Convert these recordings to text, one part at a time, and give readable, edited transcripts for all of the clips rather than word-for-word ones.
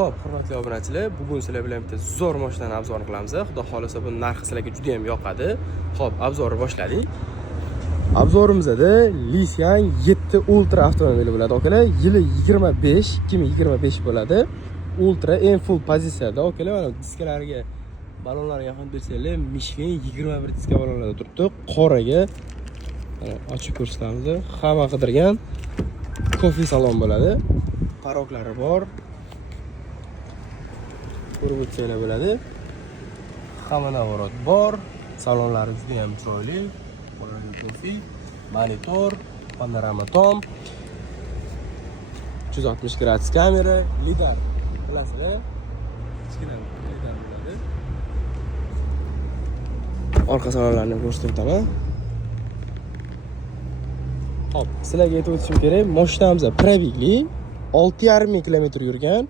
Xo'p, hurmatli obunachilar, bugun sizlar bilan bitta zo'r mashinani obzor qilamiz. Xudo xolisa bu narxi sizlarga juda ham yoqadi. Xo'p, obzorni boshladik. Obzorimizda Lysian 7 Ultra avtomobili bo'ladi, okalar. Yili 2025 bo'ladi. Ultra en full pozitsiyada, okalar. Mana diskalariga, balonlarga ham bersanglar, Michelin 21 diska balonlarda turibdi. Qoraga ochib ko'rsatamiz. Hamma qidirgan kofe salon bo'ladi. Paroklari bor. Ko'rib o'tsanglar bo'ladi. Hamma navorot bor. Salonlari juda ham chiroyli. Kofe, monitor, panorama tom, 360 gradus kamera, lidar. Bilasizlar? Kichkina lidar bo'ladi. Orqa salonlarni ko'rsatib o'taman. Hop, sizlarga aytib o'tishim kerak, mashinamiz probegli 6,5 kilometr yurgan.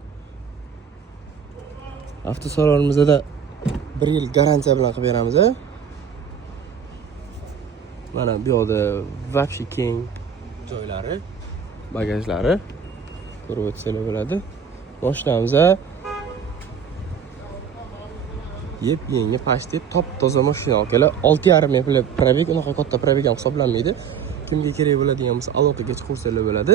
Avtosalonimizda 1 yil garantiya bilan qilib beramiz. Mana bu yerda вообще keng joylari, bagajlari ko'rib o'tsanglar bo'ladi. Mashinamiz yep-yangi pashti top-toza mashina okalar. 6,5 probeg, unaqa katta probeg ham hisoblanmaydi. Kimga kerak bo'ladigan bo'lsa, aloqaga chiqarsanglar bo'ladi.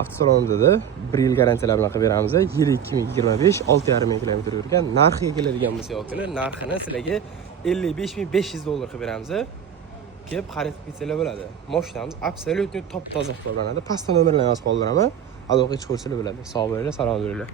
Avtosalonda 1 yil garantiyalar bilan qilib beramiz. Yili 2025, 6,5 kilometr yurgan. Narxiga keladigan bo'lsa okalar, narxini sizlarga $55,500 qilib beramiz. Kelib xarid qilsanglar bo'ladi. Mashinamiz absolyutni top toza hisoblanadi. Pastda nomerlarni yozib qoldiraman. Aloqaga chiqarsanglar bo'ladi. Sog' bo'linglar, salom bo'linglar.